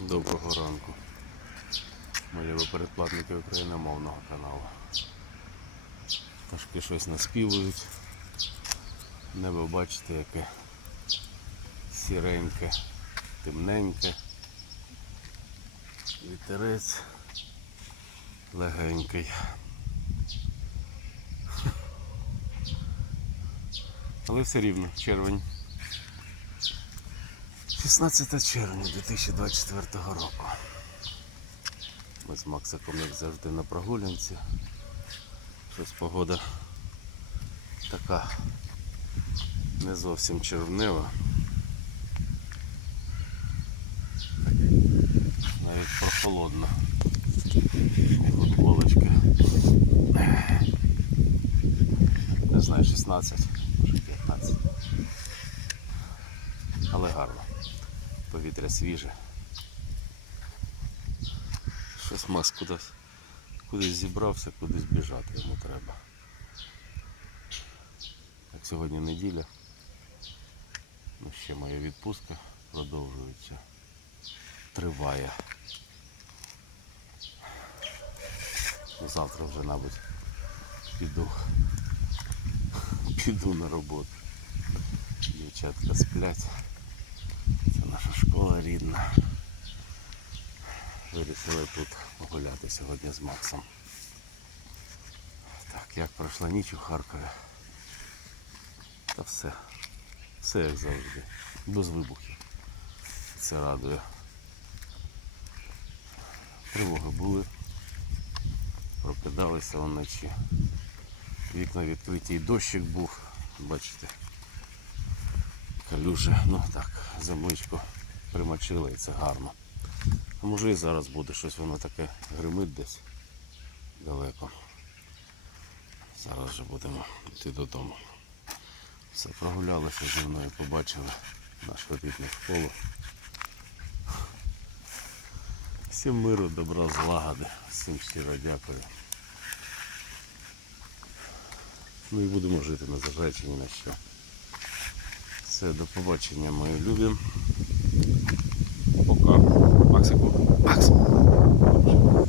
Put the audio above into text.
Доброго ранку. Мої ви передплатники україномовного каналу. Трошки щось наспівують. Небо бачите, яке сіреньке, темненьке. Вітерець легенький. Але все рівно червень. 16 червня 2024 року. Ми з Максиком, як завжди, на прогулянці. Щось погода така не зовсім червнева. Навіть прохолодно. І футболочки. Не знаю, 16, може 15. Але гарно. Повітря свіже. Щось Макс кудись, кудись зібрався, кудись біжати йому треба. Як сьогодні неділя. Ну, ще моя відпустка продовжується. Триває. Ну, Завтра вже, мабуть, піду. Піду на роботу. Дівчатка сплять. Наша школа рідна. Вирішили тут погуляти сьогодні з Максом. Так, як пройшла ніч у Харкові. Та все. Все як завжди. Без вибухів. Це радує. Тривоги були. Прокидалися вночі. Вікна відкриті і дощик був. Бачите. Калюжі, ну так, земличку примочили і це гарно. А може і зараз буде щось воно таке гримить десь далеко. Зараз же будемо йти додому. Все, прогулялися зі мною, побачили нашу рідну школу. Всім миру, добра, злагоди. Всім щиро дякую. Ну і будемо жити, незважаючи ні на що. Все, до побачення, мої любі. Пока. Максику. Макс. Добре.